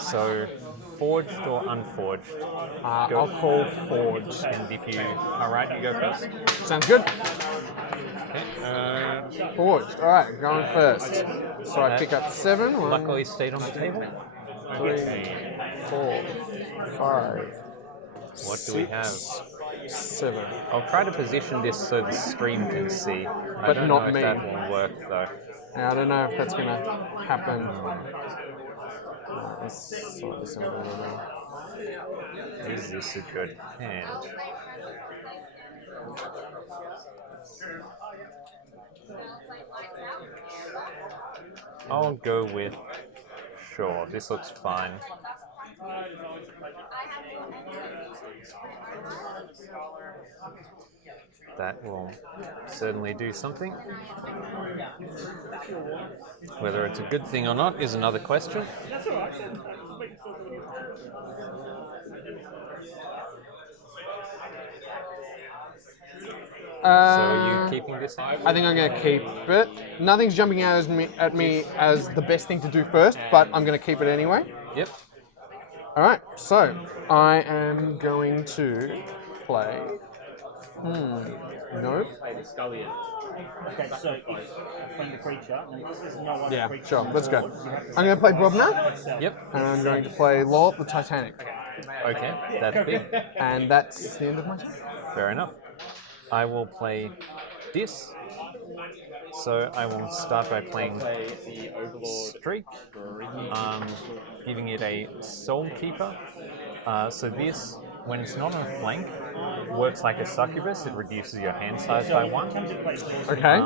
So, forged or unforged? I'll call forged. And if you are right, you go first. Sounds good. Okay. Forged. All right, going first. So I pick up 7. Luckily stayed on the table. 3, 4, 5. What do we have? 7. I'll try to position this so the stream can see. I But don't not know if me. that will work though. Now, I don't know if that's going to happen. Let's sort this out. Is this a good hand? I'll go with sure. This looks fine. That will certainly do something. Whether it's a good thing or not is another question. So are you keeping this? I think I'm going to keep it. Nothing's jumping out at me as the best thing to do first, but I'm going to keep it anyway. Yep. All right, so I am going to play. Nope. Okay, so playing the creature, and there's no other Yeah, creature. sure. Let's go. I'm going to play Brobna, Yep. and I'm going to play Law the Titanic, Okay, that's big. and that's the end of my turn. Fair enough. I will play this. So I will start by playing Streak, giving it a Soul Keeper. So this, when it's not on a flank, works like a succubus. It reduces your hand size by 1. Okay.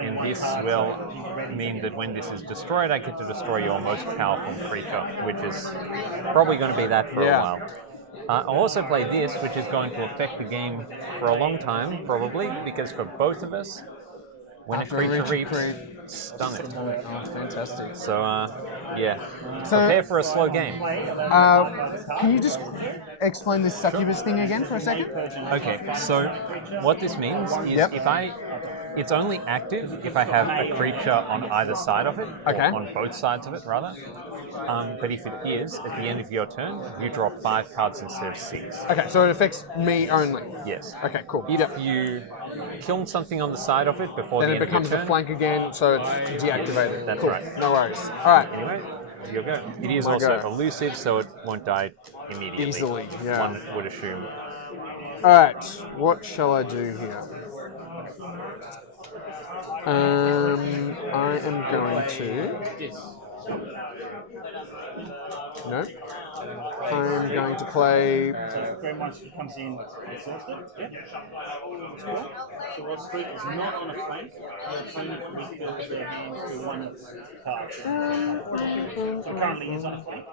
And this will mean that when this is destroyed, I get to destroy your most powerful creature, which is probably going to be that for a while. I'll also play this, which is going to affect the game for a long time, probably, because for both of us, when a creature reaps, stun it. Oh, fantastic. So, yeah, prepare for a slow game. Can you just explain this succubus thing again for a second? Okay, so what this means is it's only active if I have a creature on either side of it, or on both sides of it, rather. But if it is, at the end of your turn, you draw 5 cards instead of 6. Okay, so it affects me only. Yes. Okay, cool. If you kill something on the side of it before Then the it end of becomes your a turn, flank again, so it's deactivated. That's cool. right. No worries. All right. Anyway, you'll go. It is also elusive, so it won't die immediately. Easily, yeah. One would assume. All right. What shall I do here? I am going to. No. I am going to play. Very much comes in exhausted. Yeah. So while Streak is not on a flank, the opponent refills their hands to one of the cards. So currently he's on a flank.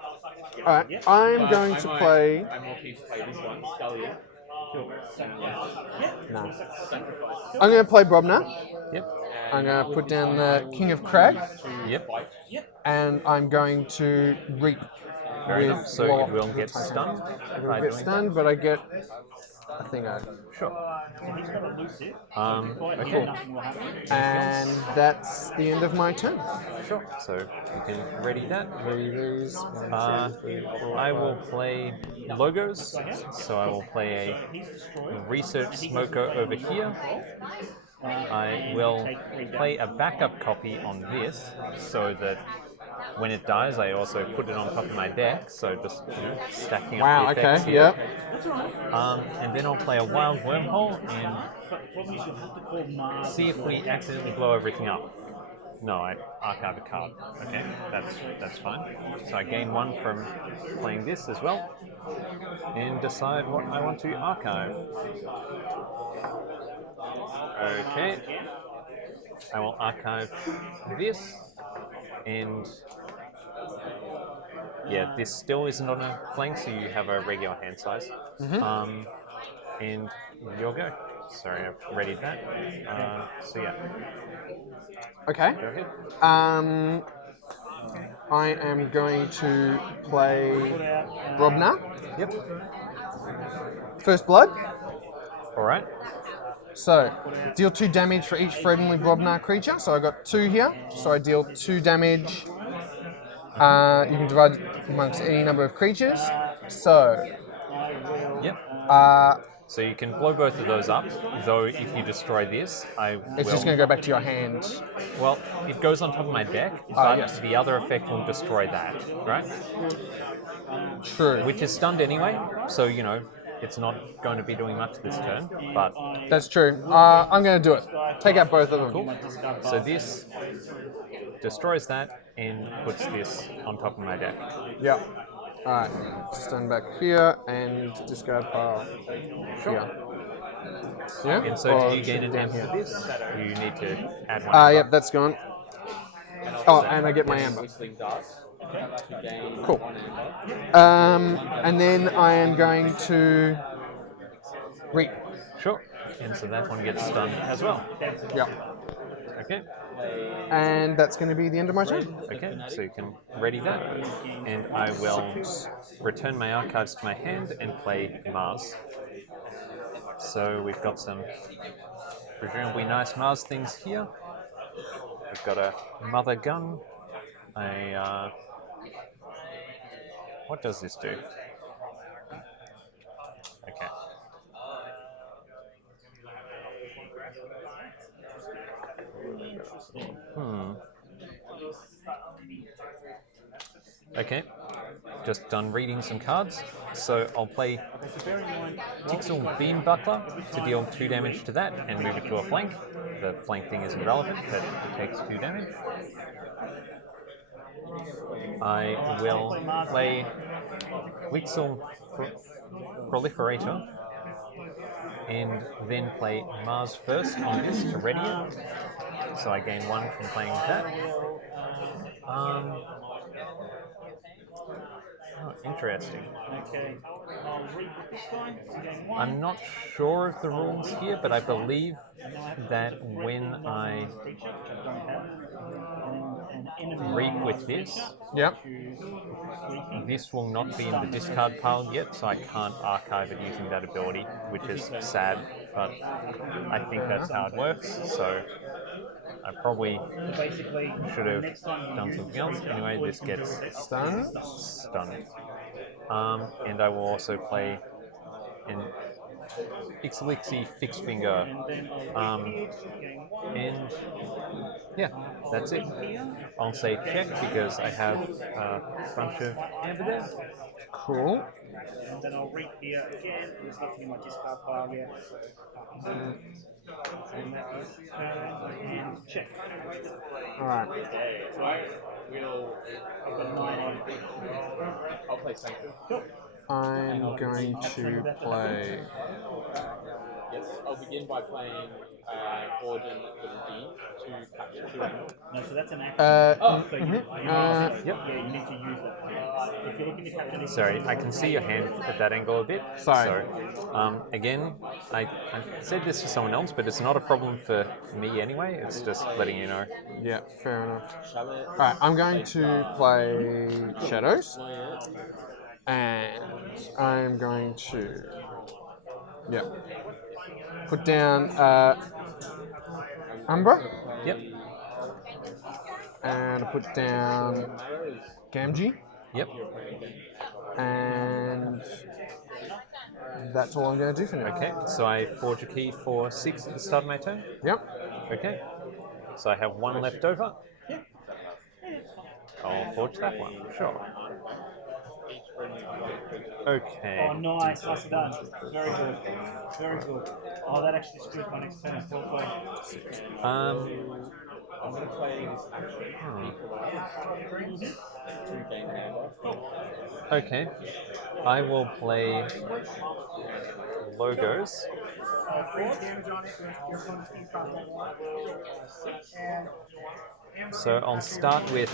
All right. I'm going to play. I'm more keen to play this one, Scullion. No. I'm going to play Brobna. Yep. I'm going to put down the King of Crag. Yep. And I'm going to reap. Fair enough. So it will get stunned. I will get stunned, but I get a thing out. Sure. So he's got elusive. Okay. Nothing will happen. And that's the end of my turn. Sure. So you can ready that. Ready these. I will play logos. So I will play a research smoker over here. I will play a backup copy on this so that when it dies, I also put it on top of my deck, so just stacking up the effects here. And then I'll play a wild wormhole and see if we accidentally blow everything up. No, I archive a card. Okay, that's fine. So I gain 1 from playing this as well, and decide what I want to archive. Okay, I will archive this, and yeah, this still isn't on a flank, so you have a regular hand size. And you'll go. Sorry, I've readied that. So yeah. Okay. Go ahead. I am going to play Brobna. Yep. First Blood. All right. So, deal 2 damage for each friendly Brobna creature. So I got 2 here. So I deal 2 damage You can divide amongst any number of creatures. So, I will. Yep. uh, So you can blow both of those up, though if you destroy this, I it's just going to go back to your hand. Well, it goes on top of my deck, but yes. the other effect will destroy that, right? True. Which is stunned anyway, so, you know, it's not going to be doing much this turn, but... That's true. I'm going to do it. Take out both of them. Cool. So this destroys that and puts this on top of my deck. Yep. Alright. Stand back here and discard pile here. Yeah? And so Or did you gain an down amp here? for this? You need to add one. Yep, that's gone. Oh, and I get my amber. Whistling dust. You gain Cool. 1 amber. And then I am going to reap. Sure. And so that one gets stunned as well. Yep. Okay. And that's going to be the end of my turn. Okay, so you can ready that. And I will return my archives to my hand and play Mars. So we've got some presumably nice Mars things here. We've got a mother gun. What does this do? Okay. Okay, just done reading some cards. So I'll play Tixel Beam Buckler to deal 2 damage to that and move it to a flank. The flank thing isn't relevant, but it takes 2 damage. I will play Wixel Proliferator and then play Mars first on this to ready it. So I gain 1 from playing with that. Oh, interesting. Okay. I'll read this guy. So gain 1. I'm not sure of the rules here, but I believe that when I Creature, which I don't have. An enemy reap with this, Yep. choose reaping. this will not be in the discard pile yet, so I can't archive it using that ability, which is sad, but I think that's how it works, so I probably So basically, should have next time you done use something else. creature, Anyway, all this you can do gets is stunned. And I will also play an Ixelixi Fixed Finger. And then I'll read gain 1. And yeah, that's it. I'll say check because I have a bunch of amber there. Cool. And then I'll read here again. There's nothing in my discard pile yet. And that is and check. Alright. So I will. I've got 9 on. I'll play Sanctum. I'm going to play. Yes, I'll begin by playing Origin the Redeem to capture 2 animals. No, so that's an action. So mhm. you need to use that. If you're looking to capture this, Sorry, I can see your hand at that angle a bit. Sorry. So, again, I said this to someone else, but it's not a problem for me anyway. It's just letting you know. Yeah, fair enough. Shall it? Alright, I'm going to play Shadows. And I'm going to put down Umbra. Yep. And I put down Gamgee. Yep. And that's all I'm going to do for now. Okay. So I forge a key for 6 at the start of my turn. Yep. Okay. So I have 1 left over. I'll forge that one. Sure. Okay. Oh, nice. Nicely done. Very good. Very good. Oh, that actually screwed my next turn. Well played. I'm going to play this action. 2 gain amber. Okay. I will play Logos. So I'll start with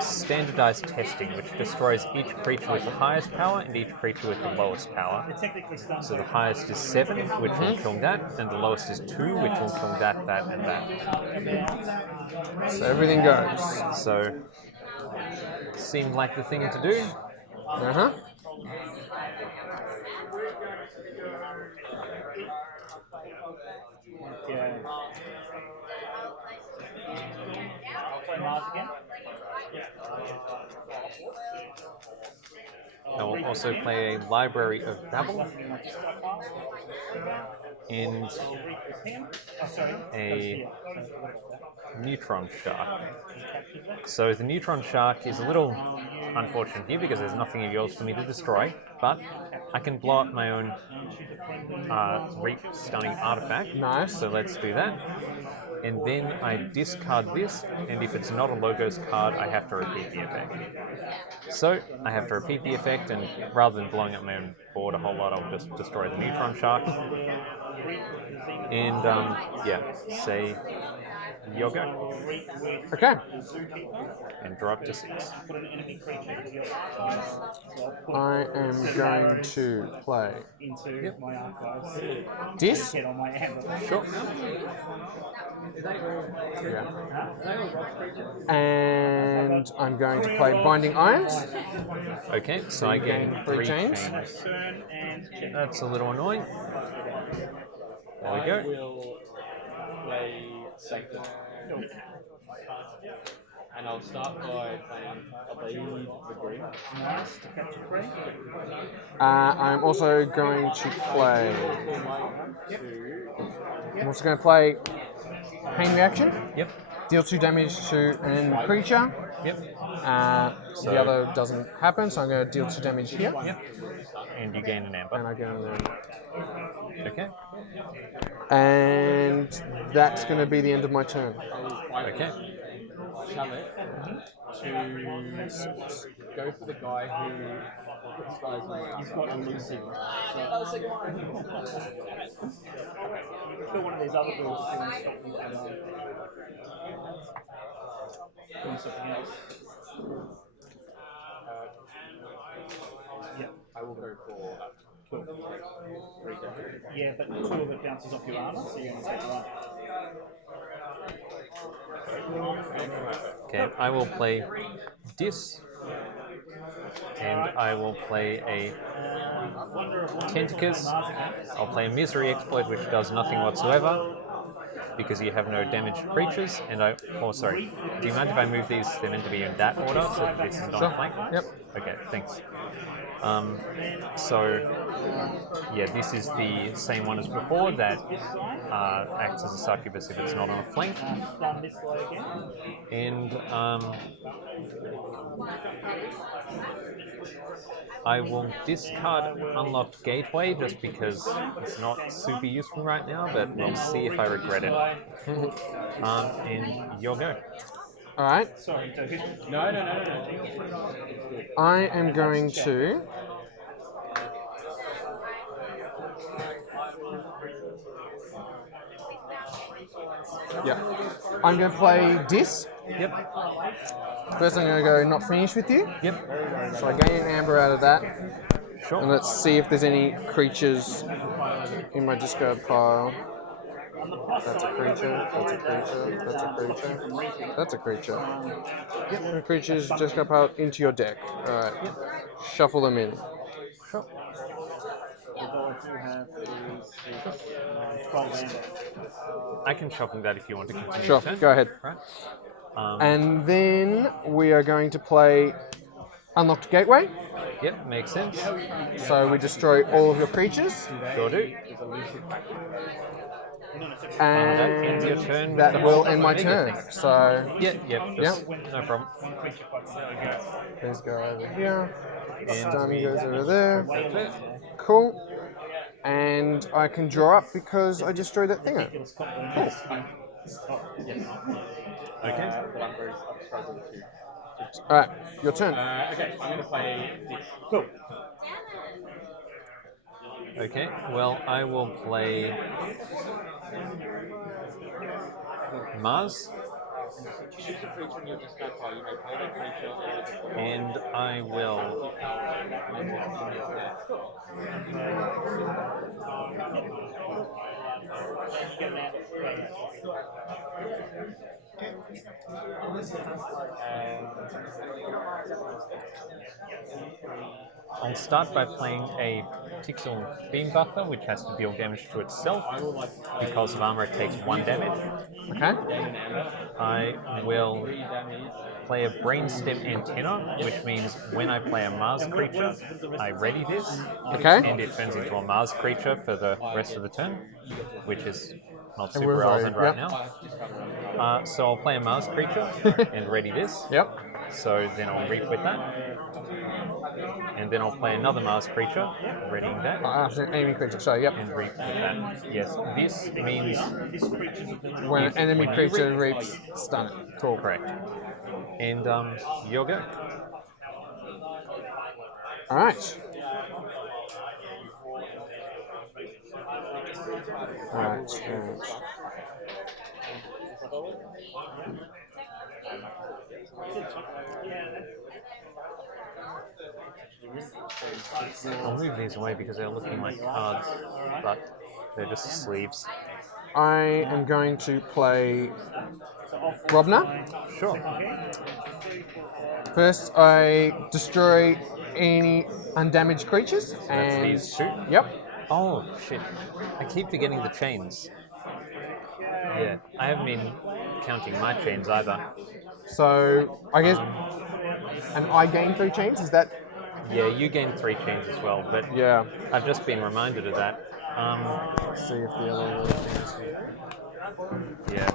standardized testing, which destroys each creature with the highest power and each creature with the lowest power. It technically stuns. So the highest is 7, which will kill that, and the lowest is 2, which will kill that, and that. So everything goes. So seemed like the thing to do. Uh-huh. Okay. I'll play Mars again. I will also play a Library of Babel and a Neutron Shark. So the Neutron Shark is a little unfortunate here because there's nothing of yours for me to destroy, but I can blow up my own Reap Stunning Artifact. Nice. So let's do that. And then I discard this, and if it's not a Logos card, I have to repeat the effect. So I have to repeat the effect, and rather than blowing up my own board a whole lot, I'll just destroy the Neutron Shark. And yeah, say Yoga. Okay. And draw up to 6. I am going to play Dis. Sure. Yeah. And I'm going to play Binding Irons. Okay, so I gain 3 chains. That's a little annoying. There we go. Will play Sanctum. And I'll start by playing Abade the Green. Nice to catch a free. I'm also going to play. I'm also going to play Pain Reaction. Yep. Deal 2 damage to an enemy creature. Yep. The other doesn't happen, so I'm going to deal 2 damage here. Yep. And you gain an And amber. I get an amber. Okay. And that's going to be the end of my turn. Okay. Chalet to go for the guy who this guy's he's got elusive. Kill one of these other girls if you want to stop me from doing something else. Yeah. I will go for Cool. 3 damage. Yeah, but 2 of it bounces off your armor, so you're going to take 1. Okay, I will play Dis. And I will play a Tentacus. I'll play a Misery Exploit, which does nothing whatsoever, because you have no damaged creatures. And I, oh sorry, do you mind if I move these? They're meant to be in that order, so that this is not a flank? Yep. Okay, thanks. So, yeah, this is the same one as before that acts as a succubus if it's not on a flank. Stun this guy again. And I will discard Unlocked Gateway just because it's not super useful right now, but we'll see if I regret it. And your go. Alright. Sorry, Toby. No. I am going to. Yeah. I'm going to play Dis. Yep. First, I'm going to go Not Finished with You. Yep. So I gain an amber out of that. Sure. And let's see if there's any creatures in my discard pile. That's a creature. That's a creature. That's a creature. That's a creature. Yep. Creatures just got piled into your deck. Alright. Shuffle them in. Sure. The door 2 have is 12 amber. I can shuffle that if you want to continue. Sure, your turn. go ahead. Right. And then we are going to play Unlocked Gateway. Yep, makes sense. So we destroy all of your creatures. Sure do. And That ends your turn. that with will the end my Omega turn. thing. So Yep, just, no problem. these go over here. And Stun we goes over there. that's it. Cool. And I can draw up because I destroyed that thing. Okay. But I'm struggling to. Alright, your turn. Okay, I'm going to play this. Cool. Okay, well, I will play Mars, Choose a creature in your discard pile. You may play that creature or and I will I'll start by playing a Pixel Beam Buckler, which has to deal damage to itself. Because of armor, it takes 1 damage. Okay. I will play a brainstem antenna, which means when I play a Mars creature, I ready this, Okay. and it turns into a Mars creature for the rest of the turn, which is not And super we've already- relevant right yep. now. So I'll play a Mars creature and ready this. Yep. So then I'll reap with that. And then I'll play another Mars creature, readying that, After enemy creature. Sorry, yep. and reap with that. Yes, this means When an If- enemy when you creature reap- reaps, stun it. Cool. correct. And your go. All right. All right. I'll move these away because they're looking like cards, but they're just sleeves. I am going to play Robner. Sure. First, I destroy any undamaged creatures. That's And these two. yep. Oh shit! I keep forgetting the chains. Yeah, I haven't been counting my chains either. So I guess, and I gain 3 chains. Is that? Yeah, you gain 3 chains as well, but Yeah. I've just been reminded of that. Let's see if the other things. Yeah.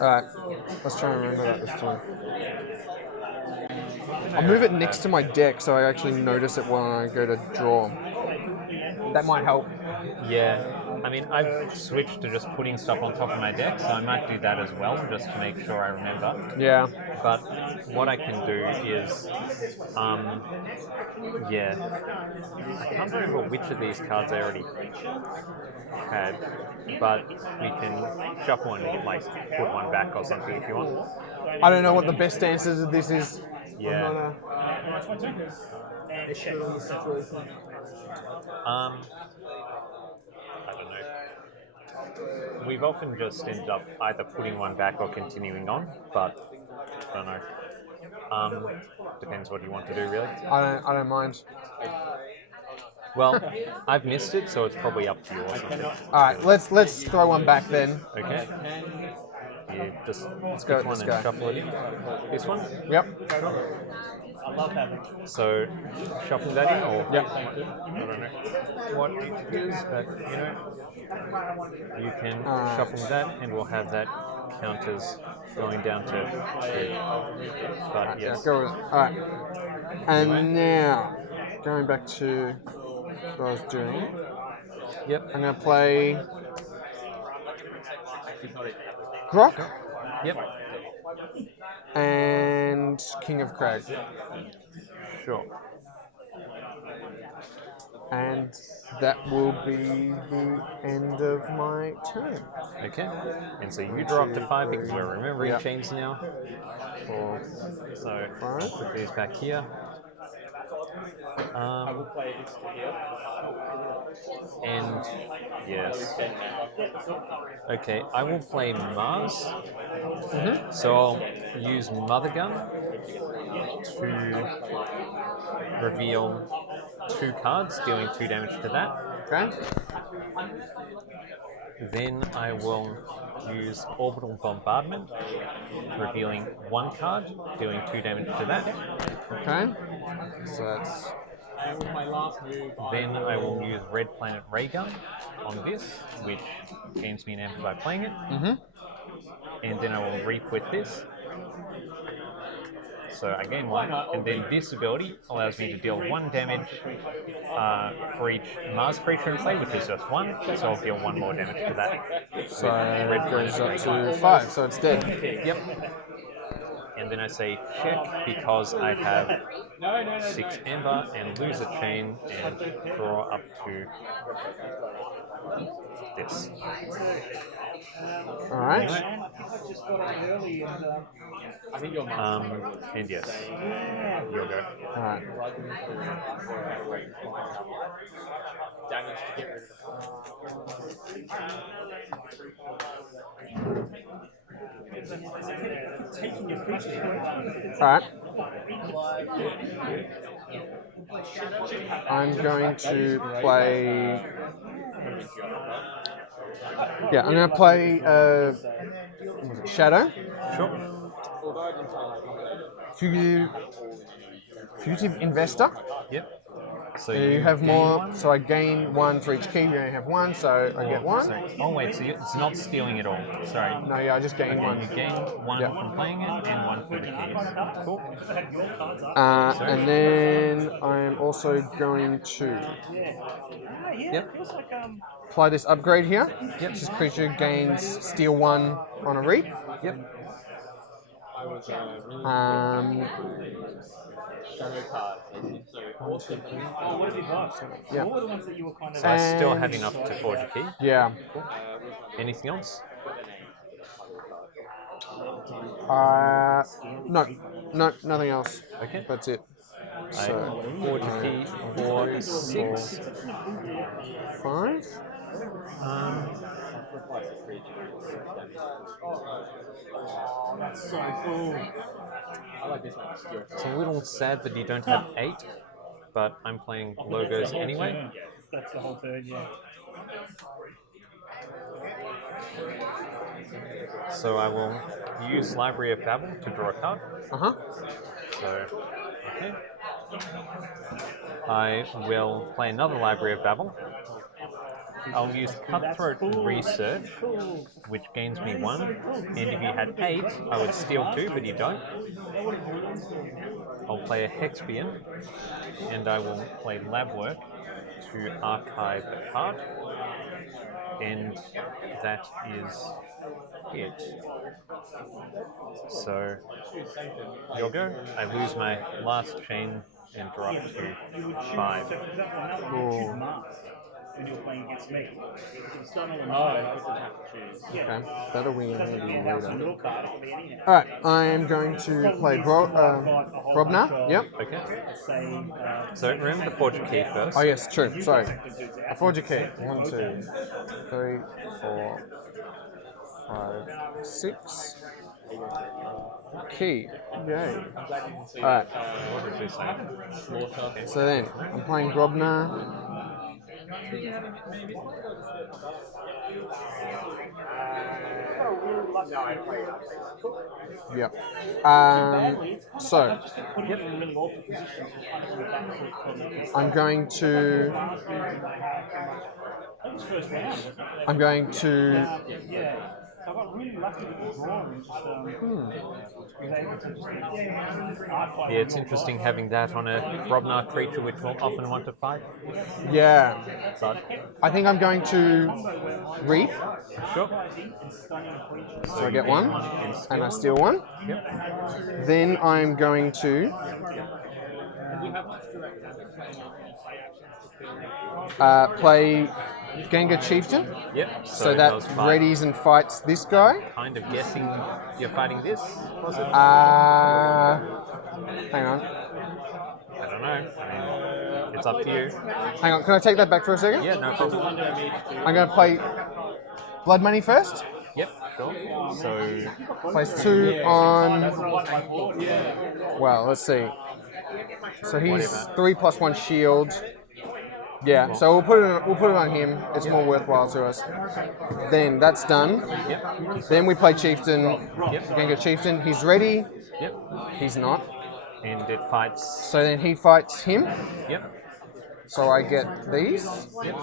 All right. Let's try and remember that this time. I'll move it next to my deck so I actually notice it when I go to draw. That might help. Yeah, I mean, I've switched to just putting stuff on top of my deck, so I might do that as well, just to make sure I remember. Yeah. But what I can do is, yeah, I can't remember which of these cards I already had, but we can shuffle and like put one back or something if you want. I don't know what the best answer to this is. Yeah. I don't know. We've often just ended up either putting one back or continuing on, but I don't know. Depends what you want to do, really. I don't mind. Well, I've missed it, so it's probably up to you or something. All right. Let's throw one back then. Okay. You just go, pick one let's and go. shuffle it in. This one? Yep. So, shuffle that in, or Yep. I don't know what it is, but you know, you can shuffle that, and we'll have that count as going down to 2. But Yeah. yes, Go with it. All right. And now, going back to what I was doing, yep, I'm gonna play Grok yep, and King of Crag. sure. And that will be the end of my turn. Okay, and so you draw up to 5 because we're remembering Yep. chains now. So I'll put these back here. And yes. Okay, I will play Mars. So I'll use Mother Gun to reveal 2 cards, dealing 2 damage to that. Okay. Then I will use Orbital Bombardment, revealing 1 card, dealing 2 damage to that. Okay. So that's Then I will use Red Planet Ray Gun on this, which gains me an amp by playing it. And then I will reap with this. So I gain 1, and then this ability allows me to deal 1 damage for each Mars creature in play, which is just 1, so I'll deal 1 more damage to that. so it goes up to 5. So it's dead. Yep. And then I say check because I have 6 amber and lose a chain and draw up to this. All right. And yes, your go. All right. Damage to get rid All right. I'm going to play. Yeah, I'm going to play Shadow. Sure. fugitive investor. Yep. So You have more, one. so I gain 1 for each key. You only have 1, so I get 1. Sorry. Oh wait, so it's not stealing at all. Sorry. No, yeah, I just gain Okay, 1. you gain 1 Yep. from playing it and 1 for the keys. Cool. And then I'm also going to Yep. apply this upgrade here. Yep. This creature gains steal 1 on a reap. Yep. I was really shadow cards. So awesome. What have you got? Yeah. What were the ones that you were kind of... So I still have enough to forge a key. Yeah. Anything else? No, nothing else. Okay. That's it. I So, forge a key for 6. 5. That's so cool. I like this one. It's a little sad that you don't have 8, but I'm playing logos anyway. That's the whole turn, yeah. So I will use Library of Babel to draw a card. Uh-huh. So, okay. I will play another Library of Babel. I'll use Cutthroat Research, which gains me 1. And if you had 8, I would steal 2, but you don't. I'll play a Hexbian, and I will play Lab Work to archive a card. And that is it. So, your go. I lose my last chain and drop to 5. So, for example, now you choose Mars when you're playing against me. If it's done on a Okay, that'll be handy later. on your card, it can be anything. Alright, I am going to play Grobnar. Yep. Okay. Say, So remember to forge a key first. Oh yes, true. Sorry. I forge a key. 1, 2, 3, 4, 5, 6. Key. Yay. Alright. What did you say? So then, I'm playing Grobnar. Yep. So, I'm going to I got really lucky with the drawing. Yeah, it's interesting having that on a Grobnar creature which will often want to fight. yeah. But I think I'm going to reap. sure. So I get 1, and I steal 1. Yep. Then I'm going to play Gengar Chieftain. Yep. So that those five. readies and fights this guy. Kind of guessing you're fighting this, was it? Hang on. I don't know. I mean, it's up to you. Hang on, can I take that back for a second? Yeah, no problem. I'm going to play Blood Money first. Yep, sure. So, Plays 2 on. Well, let's see. So he's 3+1 shield. Yeah, so we'll put it on him. It's more worthwhile to us. Then that's done. yep, Then we play Chieftain. Yep. Gengar Chieftain. He's ready. yep. He's not. And it fights. So then he fights him. Yep, So I get these. yep.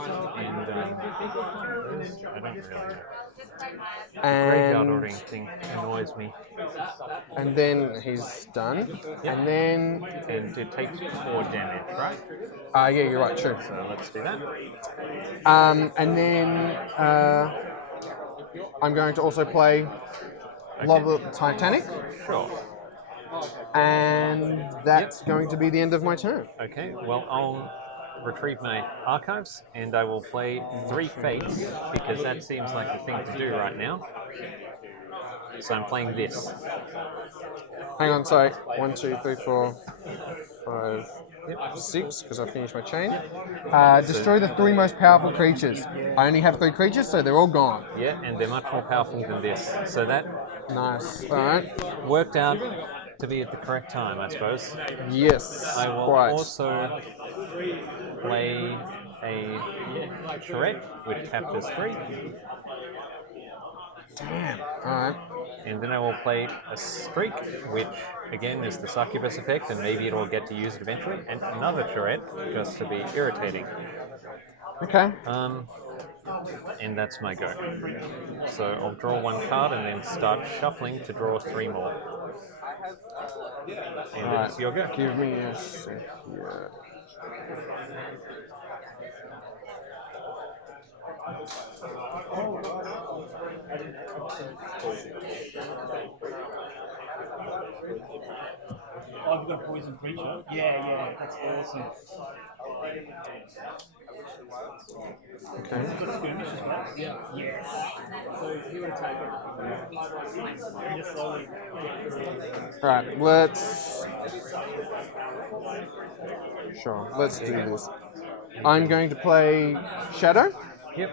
And I don't really know. Graveyard ordering And thing annoys me. then he's done. And then And it takes 4 damage, right? yeah, you're right, true. So let's do that. And then I'm going to also play Lava Titanic, Sure. and that's going to be the end of my turn. Okay, well, I'll retrieve my archives and I will play 3 Fates because that seems like the thing to do right now. So I'm playing this. Hang on, sorry. 1, 2, 3, 4, 5, 6, because I finished my chain. Destroy the 3 most powerful creatures. I only have 3 creatures, so they're all gone. Yeah, and they're much more powerful than this. So that Nice. Alright. worked out to be at the correct time, I suppose. Yes, I will quite. also play a Charette, which captures 3. Damn. Alright. And then I will play a streak, which again is the succubus effect, and maybe it'll get to use it eventually, and another turret, just to be irritating. Okay. And that's my go. So I'll draw one card and then start shuffling to draw 3 more. And then it's your go. Give me a sec here. Oh, I've got a poison creature. Yeah, that's awesome. Okay. You've got skirmish as well? Yeah. Yes. So he would take everything. Just slowly. Right, let's... Sure, let's do this. I'm going to play Shadow. Yep.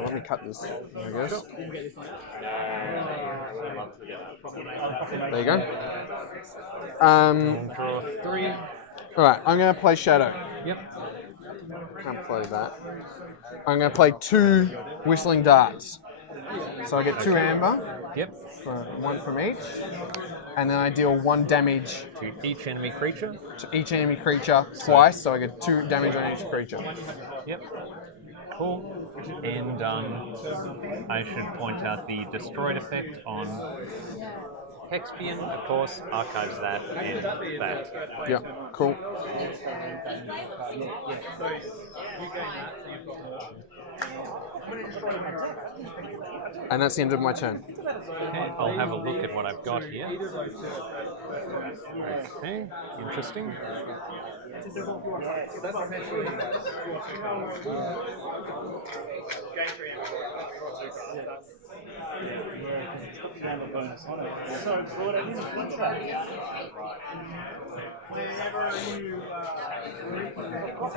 Let me cut this, I guess. There you go. Draw 3. Alright, I'm going to play Shadow. Yep. Can't play that. I'm going to play 2 Whistling Darts. So I get 2 amber, Yep. for 1 from each, and then I deal 1 damage To each enemy creature. to each enemy creature twice, so I get 2 damage on each creature. Yep. Cool. And I should point out the destroyed effect on Hexian, of course, archives that and that. Yeah, cool. And that's the end of my turn. Okay, I'll have a look at what I've got here. Okay, interesting. So, Claude, I didn't think that.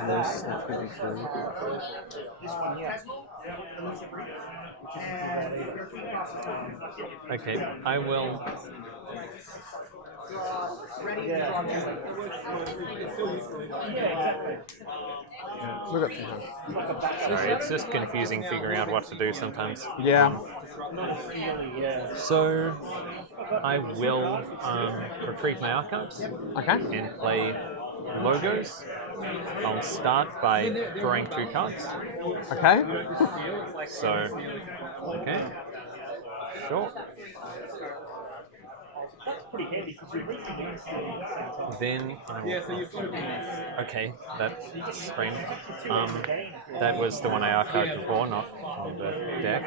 This could be true. This one, yeah. Okay, I will. Look at that. Sorry, it's just confusing figuring out what to do sometimes. Yeah. So I will retrieve my archives Okay. and play logos. I'll start by drawing 2 cards. Okay. So, okay, sure. Then I will, okay, that's strange. That was the one I archived before, not on the deck.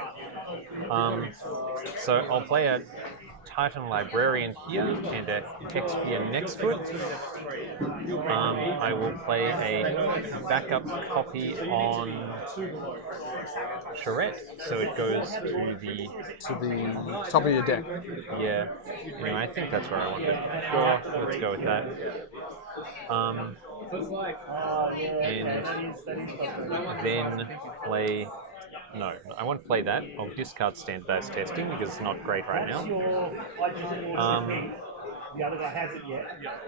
So I'll play a Titan Librarian here and a Hexian next foot. I will play a backup copy on Charette, so it goes to the Top of your deck. yeah. Anyway, I think that's where I want it. Sure, let's go with that. And then play. No, I won't play that. I'll discard standardized testing because it's not great right now. The other guy hasn't yet,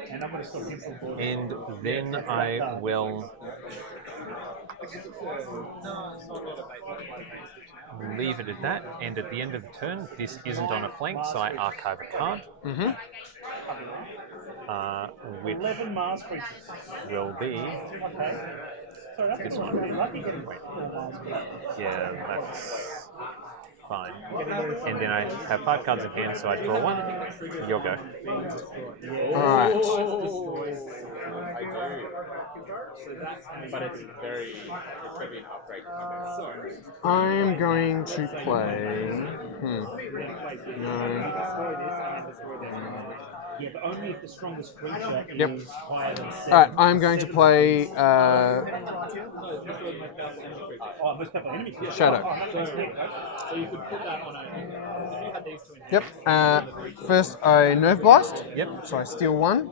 and I'm going to stop him from boarding. And then I will leave it at that. And at the end of the turn, this isn't on a flank, so I archive a card. Which 11 Mars creatures. will be Okay. So that's this one. Yeah, that's fine. And then I have 5 cards in hand, so I draw 1. Your go. Alright. I do. But it's very heartbreaking. Sorry. I'm going to play. No. Yeah, but only if the strongest creature Yep. is higher than 7. Alright, I'm going to play Oh, most powerful enemy. Shadow. So you could put that on a. If you had these two in Yep. First, I Nerve Blast. Yep. So I steal 1.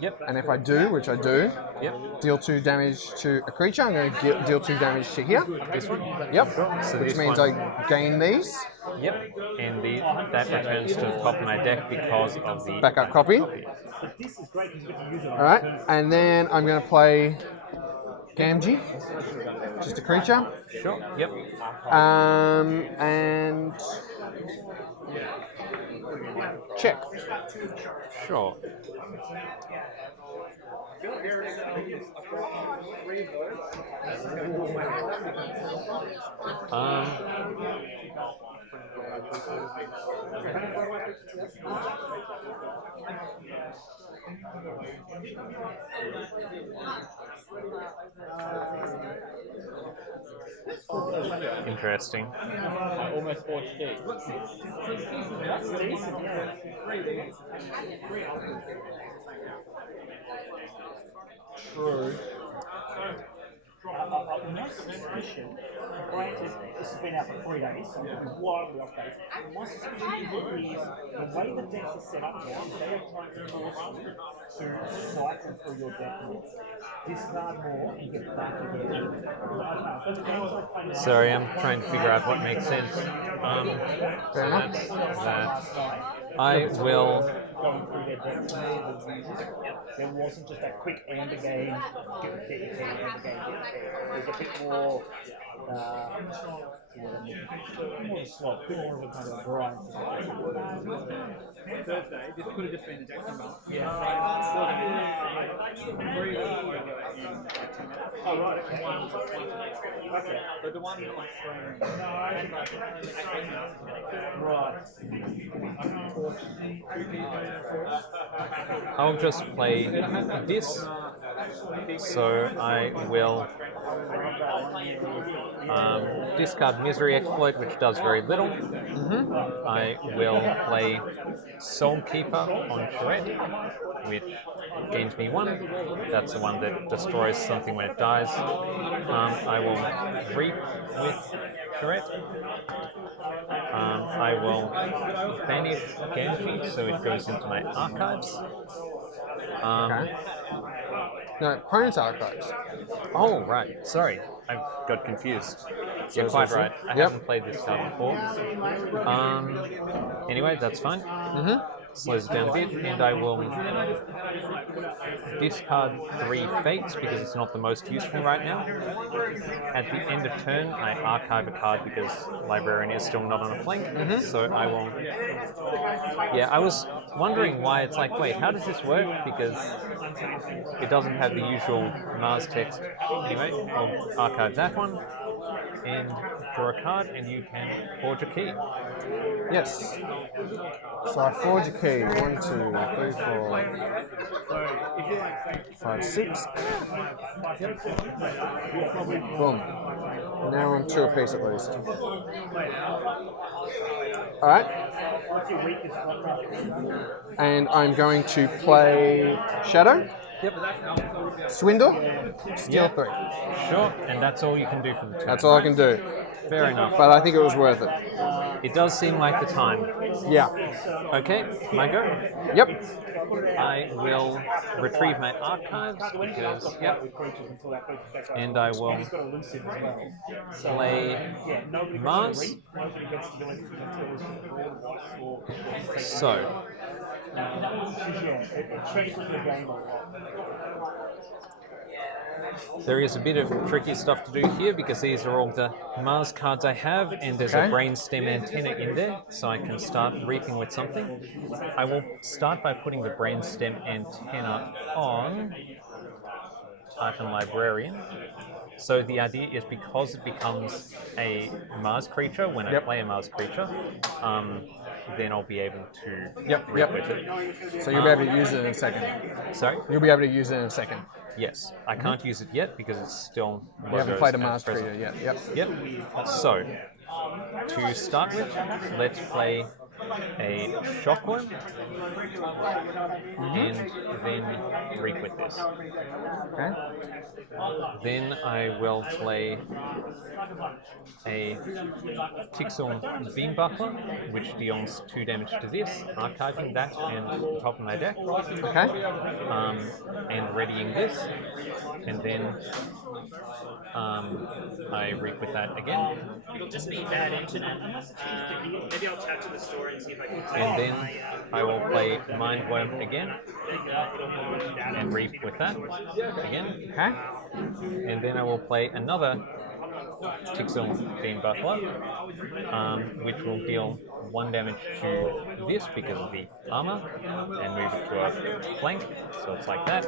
Yep. And if I do, which I do, Yep. deal 2 damage to a creature. I'm going to deal 2 damage to here. This one. Yep. So Which this means one. I gain these. Yep. And that returns to the top of my deck because of the Backup copy. But this is great because you get to use it on Alright. And then I'm going to play Gamgee, just a creature. Sure. Yep. And check. Sure. Interesting. Almost 40 feet. That's decent, yeah. True. My suspicion, granted, this has been out for 3 days, so I'm wildly off base. My suspicion is the way the decks are set up now, is they are trying to force you to cycle through your deck more. Discard more and get back again. But the games I play now, Sorry, I'm trying to figure out what makes sense. Fair enough. That I will. going through their decks there wasn't just that quick and a game, get your key, and a game, get your key. There's a bit more, more of a slog, a bit more of a kind of grind. Thursday, this could have just been a Jackson Bell. Oh, right, okay. But the one on screen. Right. I'll just play this. So I will discard Misery Exploit, which does very little. I will play Soul Keeper on Charette, which gains me 1. That's the one that destroys something when it dies. I will Reap with Charette. I will banish Genji, so it goes into my archives. Okay. No, opponent's archives. Oh, right. Sorry. I got confused. You're quite right. I haven't played this card before. Anyway, that's fine. Slows it down a bit, and I will discard 3 Fates because it's not the most useful right now. At the end of turn, I archive a card because Librarian is still not on a flank, so I will... Yeah, I was wondering why it's like, wait, how does this work? Because it doesn't have the usual Mars text. Anyway, I'll archive that one, and draw a card, and you can forge a key. Yes. So I forge a key. 1, 2, 3, 4, 5, 6. Boom. Now I'm 2 apiece at least. Alright. And I'm going to play Shadow. Yep. Swindle. Steal 3. Sure, and that's all you can do for the turn. That's all I can do. Fair enough. But I think it was worth it. It does seem like the time. Yeah. Okay, my go. Yep. I will retrieve my archives because, and I will play Mars. So, there is a bit of tricky stuff to do here because these are all the Mars cards I have, and there's a Brainstem Antenna in there, so I can start reaping with something. I will start by putting the Brainstem Antenna on Archon Librarian. So the idea is because it becomes a Mars creature when I play a Mars creature, then I'll be able to reap with it. So you'll be able to use it in a second. Sorry? You'll be able to use it in a second. Yes. I can't use it yet because it's still... You haven't played a Mars creature yet. Yep. So, to start with, let's play a Shockworm, and then reap with this. Okay. Then I will play a Tixel Beambuckler, which deals 2 damage to this, archiving that and the top of my deck. Okay. And readying this. and then I reap with that again. It'll just be bad internet. Maybe I'll chat to the store and see if I can. And then I will play Mindworm again and reap with that again. Okay. And then I will play another Tixel Fiend Buffalo, which will deal 1 damage to this because of the armor, and move it to a flank, so it's like that.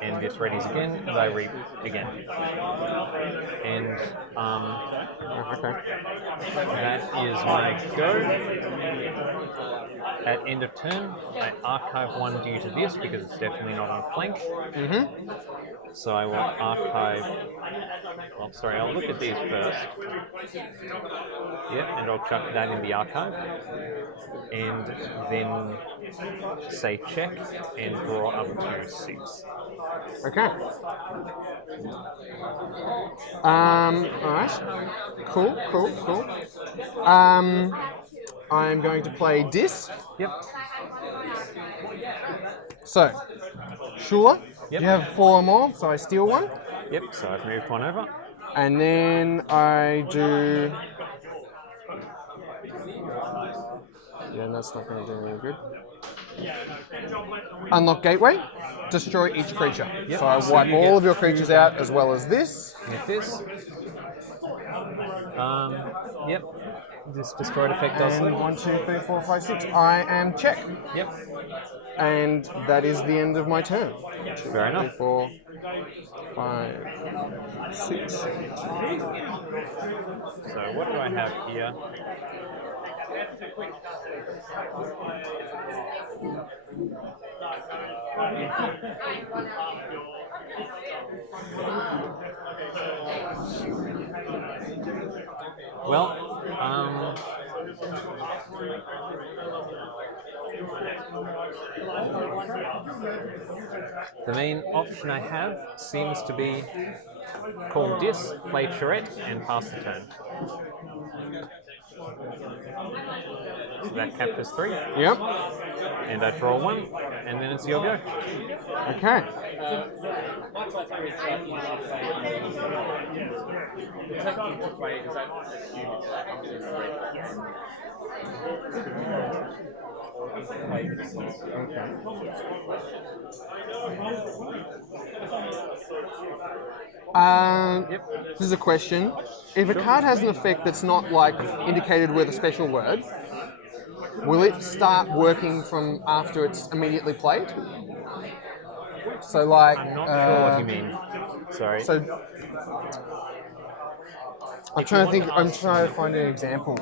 And this readies again, and I reap again. And that is my go. At end of turn, I archive 1 due to this because it's definitely not on flank. So I will archive. Oh, sorry, I'll look at these first. Yeah, and I'll chuck that in the archive. And then say check and draw up to 6. Okay. Alright. Cool. I'm going to play Dis. Yep. So, Shula, Yep. you have 4 or more, so I steal 1. Yep, so I've moved 1 over. And then I do... Yeah, that's not going to do any good. Unlock Gateway, destroy each creature. Yep. So I wipe you all get of your creatures out as well as this. With this. Yep. This destroyed effect does And it. 1, 2, 3, 4, 5, 6. I am check. Yep. And that is the end of my turn. Fair enough. 3, 4, 5, 6. So what do I have here? Well, the main option I have seems to be call Dis, play Charette, and pass the turn. So that captures 3, Yep. and I draw 1, and then it's your go. Okay. This is a question. If a card has an effect that's not like indicated with a special word, will it start working from after it's immediately played? So like, I'm not sure what you mean. Sorry. So I'm trying to find an example.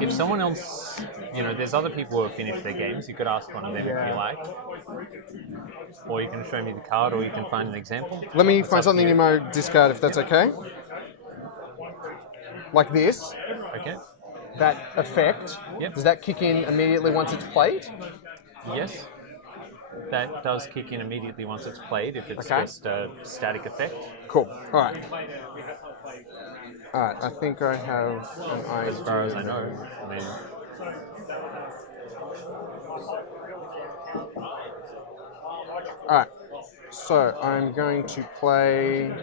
If someone else, there's other people who have finished their games, you could ask one of them if you like. Or you can show me the card, or you can find an example. Let me find something in my discard if that's okay. Like this. Okay. That effect, Yep. does that kick in immediately once it's played? Yes. That does kick in immediately once it's played, if it's Okay. just a static effect. Cool. Alright. Alright, I think I have an idea. As far as I know. I mean, Alright. So I'm going to play.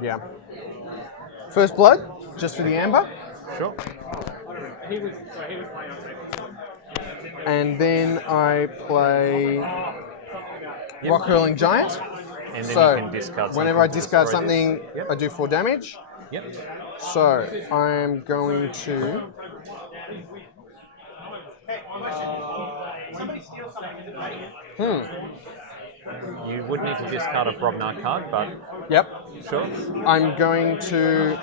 Yeah. First Blood, just for the amber. sure. And then I play Rock Hurling Giant. And then So you can discard whenever I something to discard destroy something, this. Yep. I do 4 damage. Yep. So I'm going to. You would need to discard a Brobnar card, but Yep. sure. I'm going to.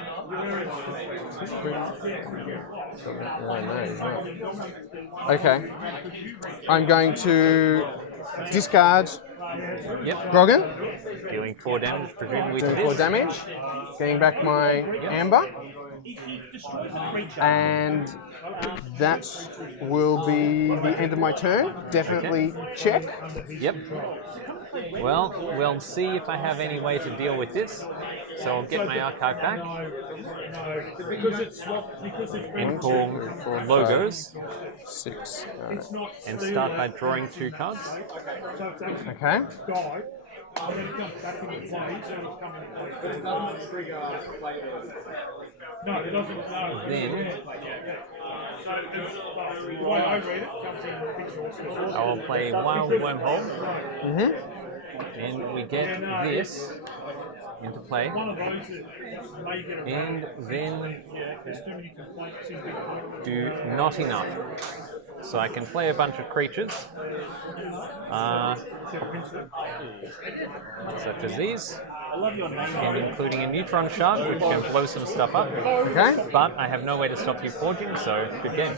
Okay. I'm going to discard Yep. Grogan, Dealing 4 damage, presumably to doing this. 4 damage, getting back my amber, and that will be the end of my turn. Definitely check. Yep. Well, we'll see if I have any way to deal with this. So I'll get my archive back and call logos 6. and start by drawing 2 cards. Okay. But it doesn't trigger later. No, it doesn't. No. Then So the way I read it comes in big source. I will play Wild Wormhole, Mm-hmm. and we get this into play. One of those that may get a And then there's too many complaints in big point. do not enough. So I can play a bunch of creatures, such as these, I love your name. and including a neutron shard, which can blow some stuff up. Okay. But I have no way to stop you forging, so good game.